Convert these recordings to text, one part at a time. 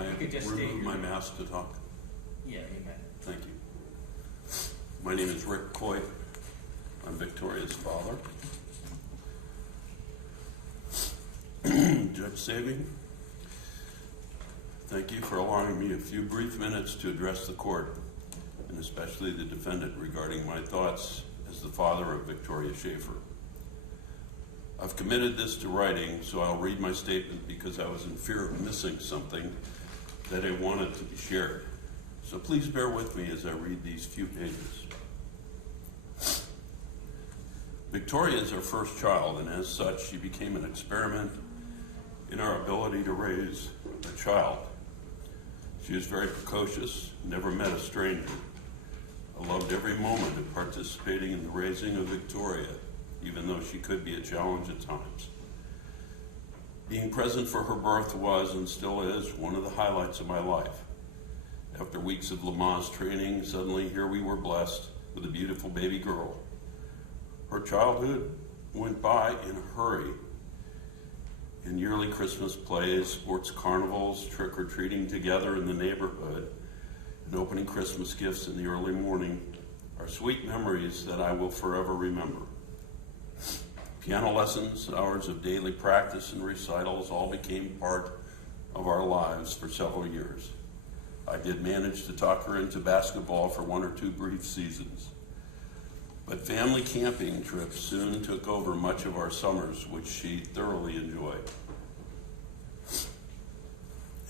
I remove my mask to talk? Yeah, you may. Thank you. My name is Rick Keup. I'm Victoria's father. Judge Sabin, thank you for allowing me a few brief minutes to address the court, and especially the defendant, regarding my thoughts as the father of Victoria Schafer. I've committed this to writing, so I'll read my statement because I was in fear of missing something that I wanted to be shared. So please bear with me as I read these few pages. Victoria is our first child, and as such, she became an experiment in our ability to raise a child. She was very precocious, never met a stranger. I loved every moment of participating in the raising of Victoria, even though she could be a challenge at times. Being present for her birth was, and still is, one of the highlights of my life. After weeks of Lamaze training, suddenly here we were blessed with a beautiful baby girl. Her childhood went by in a hurry. In yearly Christmas plays, sports carnivals, trick-or-treating together in the neighborhood, and opening Christmas gifts in the early morning are sweet memories that I will forever remember. Piano lessons, hours of daily practice and recitals all became part of our lives for several years. I did manage to talk her into basketball for 1 or 2 brief seasons. But family camping trips soon took over much of our summers, which she thoroughly enjoyed.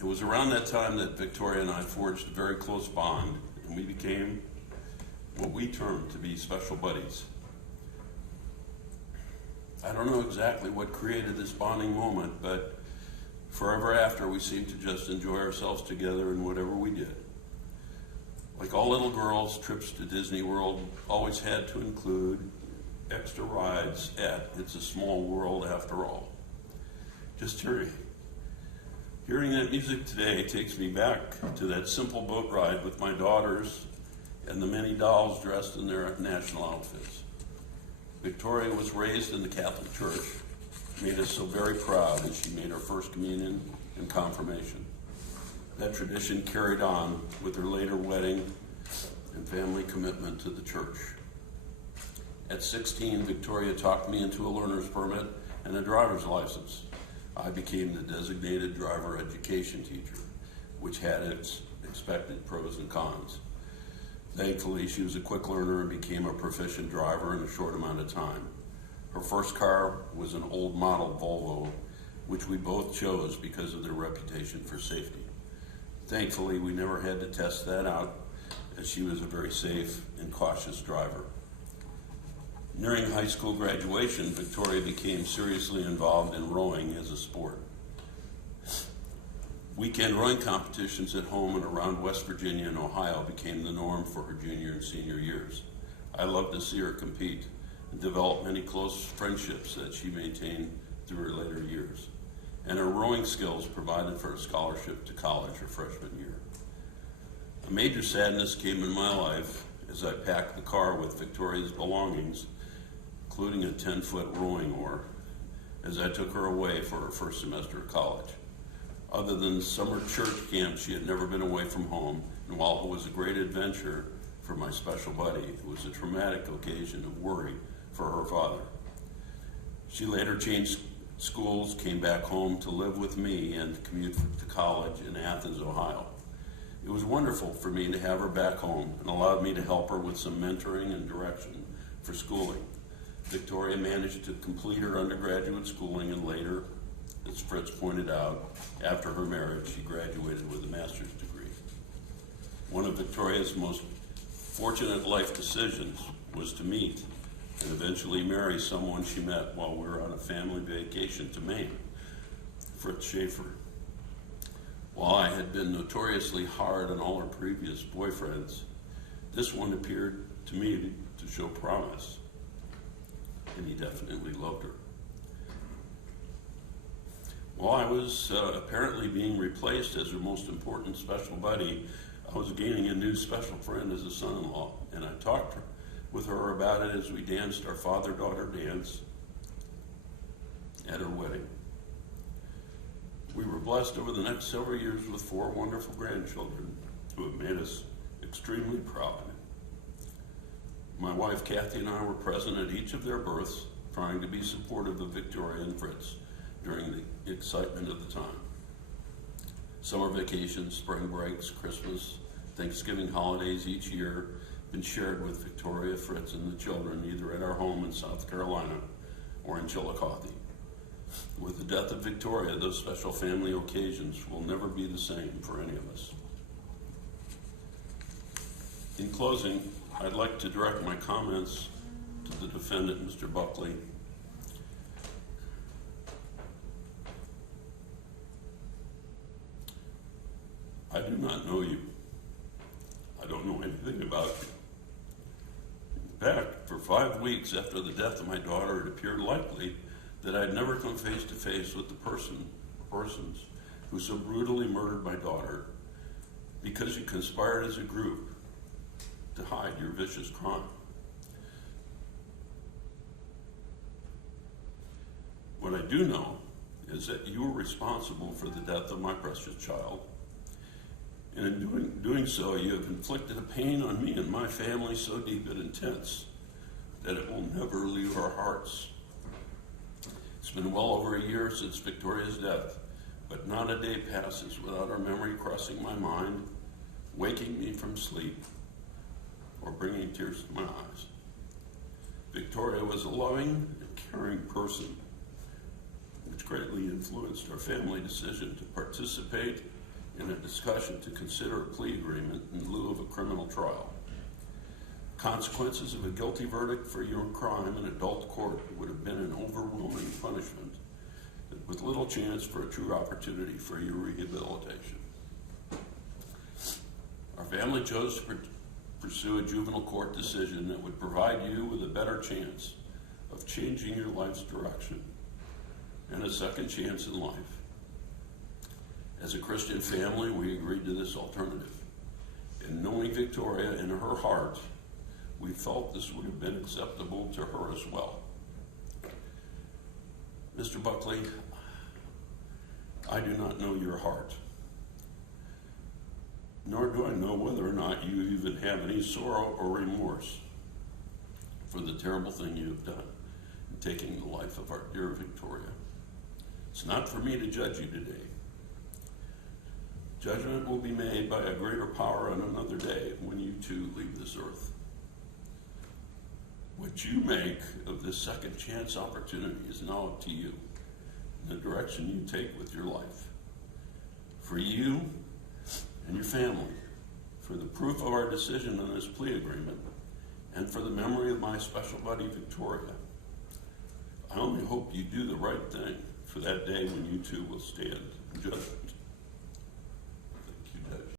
It was around that time that Victoria and I forged a very close bond, and we became what we termed to be special buddies. I don't know exactly what created this bonding moment, but forever after, we seemed to just enjoy ourselves together in whatever we did. Like all little girls, trips to Disney World always had to include extra rides at It's a Small World After All. Just hearing that music today takes me back to that simple boat ride with my daughters and the many dolls dressed in their national outfits. Victoria was raised in the Catholic Church, made us so very proud as she made her first communion and confirmation. That tradition carried on with her later wedding and family commitment to the church. At 16, Victoria talked me into a learner's permit and a driver's license. I became the designated driver education teacher, which had its expected pros and cons. Thankfully, she was a quick learner and became a proficient driver in a short amount of time. Her first car was an old model Volvo, which we both chose because of their reputation for safety. Thankfully, we never had to test that out, as she was a very safe and cautious driver. Nearing high school graduation, Victoria became seriously involved in rowing as a sport. Weekend rowing competitions at home and around West Virginia and Ohio became the norm for her junior and senior years. I loved to see her compete and develop many close friendships that she maintained through her later years. And her rowing skills provided for a scholarship to college her freshman year. A major sadness came in my life as I packed the car with Victoria's belongings, including a 10-foot rowing oar, as I took her away for her first semester of college. Other than summer church camp, she had never been away from home, and while it was a great adventure for my special buddy, it was a traumatic occasion of worry for her father. She later changed schools, came back home to live with me and commute to college in Athens, Ohio. It was wonderful for me to have her back home and allowed me to help her with some mentoring and direction for schooling. Victoria managed to complete her undergraduate schooling, and later, as Fritz pointed out, after her marriage, she graduated with a master's degree. One of Victoria's most fortunate life decisions was to meet and eventually marry someone she met while we were on a family vacation to Maine, Fritz Schafer. While I had been notoriously hard on all her previous boyfriends, this one appeared to me to show promise, and he definitely loved her. While I was apparently being replaced as her most important special buddy, I was gaining a new special friend as a son-in-law, and I talked with her about it as we danced our father-daughter dance at her wedding. We were blessed over the next several years with 4 wonderful grandchildren who have made us extremely proud. My wife Kathy and I were present at each of their births, trying to be supportive of Victoria and Fritz during the excitement of the time. Summer vacations, spring breaks, Christmas, Thanksgiving holidays each year have been shared with Victoria, Fritz, and the children either at our home in South Carolina or in Chillicothe. With the death of Victoria, those special family occasions will never be the same for any of us. In closing, I'd like to direct my comments to the defendant, Mr. Buckley. I do not know you. I don't know anything about you. In fact, for 5 weeks after the death of my daughter, it appeared likely that I'd never come face to face with the persons who so brutally murdered my daughter because you conspired as a group to hide your vicious crime. What I do know is that you were responsible for the death of my precious child, and in doing so, you have inflicted a pain on me and my family so deep and intense that it will never leave our hearts. It's been well over a year since Victoria's death, but not a day passes without her memory crossing my mind, waking me from sleep, or bringing tears to my eyes. Victoria was a loving and caring person, which greatly influenced our family decision to participate in a discussion to consider a plea agreement in lieu of a criminal trial. Consequences of a guilty verdict for your crime in adult court would have been an overwhelming punishment with little chance for a true opportunity for your rehabilitation. Our family chose to pursue a juvenile court decision that would provide you with a better chance of changing your life's direction and a second chance in life. As a Christian family, we agreed to this alternative. And knowing Victoria in her heart, we felt this would have been acceptable to her as well. Mr. Buckley, I do not know your heart, nor do I know whether or not you even have any sorrow or remorse for the terrible thing you have done in taking the life of our dear Victoria. It's not for me to judge you today. Judgment will be made by a greater power on another day when you too leave this earth. What you make of this second chance opportunity is now up to you, and the direction you take with your life. For you and your family, for the proof of our decision on this plea agreement, and for the memory of my special buddy Victoria, I only hope you do the right thing for that day when you too will stand in judgment.